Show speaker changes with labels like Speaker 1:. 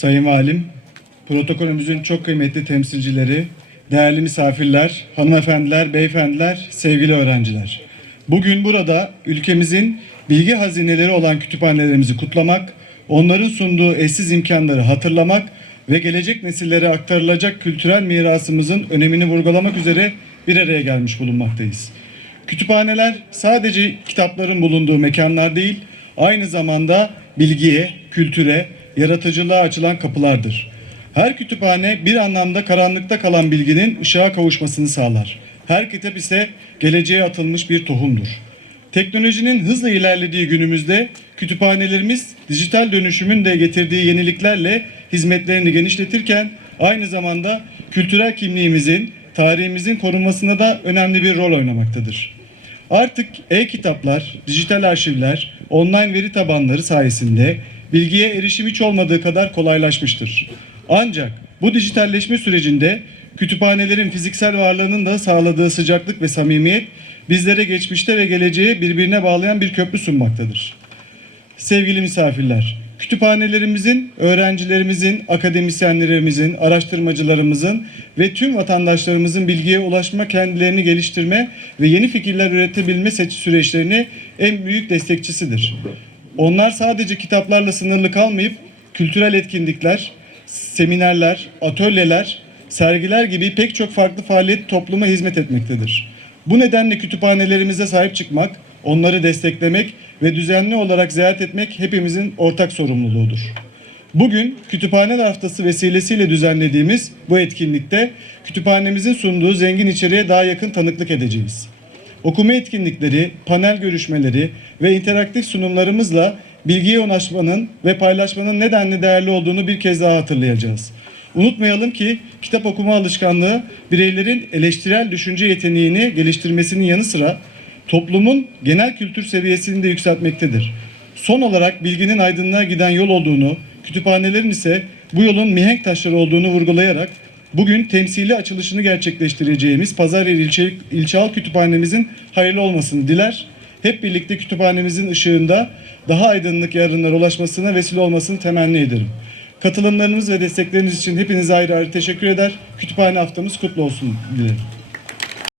Speaker 1: Sayın Valim, protokolümüzün çok kıymetli temsilcileri, değerli misafirler, hanımefendiler, beyefendiler, sevgili öğrenciler. Bugün burada ülkemizin bilgi hazineleri olan kütüphanelerimizi kutlamak, onların sunduğu eşsiz imkanları hatırlamak ve gelecek nesillere aktarılacak kültürel mirasımızın önemini vurgulamak üzere bir araya gelmiş bulunmaktayız. Kütüphaneler sadece kitapların bulunduğu mekanlar değil, aynı zamanda bilgiye, kültüre, yaratıcılığa açılan kapılardır. Her kütüphane bir anlamda karanlıkta kalan bilginin ışığa kavuşmasını sağlar. Her kitap ise geleceğe atılmış bir tohumdur. Teknolojinin hızla ilerlediği günümüzde kütüphanelerimiz dijital dönüşümün de getirdiği yeniliklerle hizmetlerini genişletirken aynı zamanda kültürel kimliğimizin, tarihimizin korunmasına da önemli bir rol oynamaktadır. Artık e-kitaplar, dijital arşivler, online veri tabanları sayesinde bilgiye erişim hiç olmadığı kadar kolaylaşmıştır. Ancak bu dijitalleşme sürecinde kütüphanelerin fiziksel varlığının da sağladığı sıcaklık ve samimiyet bizlere geçmişte ve geleceğe birbirine bağlayan bir köprü sunmaktadır. Sevgili misafirler, kütüphanelerimizin, öğrencilerimizin, akademisyenlerimizin, araştırmacılarımızın ve tüm vatandaşlarımızın bilgiye ulaşma, kendilerini geliştirme ve yeni fikirler üretebilme süreçlerini en büyük destekçisidir. Onlar sadece kitaplarla sınırlı kalmayıp kültürel etkinlikler, seminerler, atölyeler, sergiler gibi pek çok farklı faaliyet topluma hizmet etmektedir. Bu nedenle kütüphanelerimize sahip çıkmak, onları desteklemek ve düzenli olarak ziyaret etmek hepimizin ortak sorumluluğudur. Bugün Kütüphane Haftası vesilesiyle düzenlediğimiz bu etkinlikte kütüphanemizin sunduğu zengin içeriğe daha yakın tanıklık edeceğiz. Okuma etkinlikleri, panel görüşmeleri ve interaktif sunumlarımızla bilgiye ulaşmanın ve paylaşmanın nedenli değerli olduğunu bir kez daha hatırlayacağız. Unutmayalım ki kitap okuma alışkanlığı bireylerin eleştirel düşünce yeteneğini geliştirmesinin yanı sıra toplumun genel kültür seviyesini de yükseltmektedir. Son olarak bilginin aydınlığa giden yol olduğunu, kütüphanelerin ise bu yolun mihenk taşları olduğunu vurgulayarak bugün temsili açılışını gerçekleştireceğimiz Pazaryer İlçe, İlçal Kütüphanemizin hayırlı olmasını diler. Hep birlikte kütüphanemizin ışığında daha aydınlık yarınlara ulaşmasına vesile olmasını temenni ederim. Katılımlarınız ve destekleriniz için hepinize ayrı ayrı teşekkür eder. Kütüphane haftamız kutlu olsun dilerim.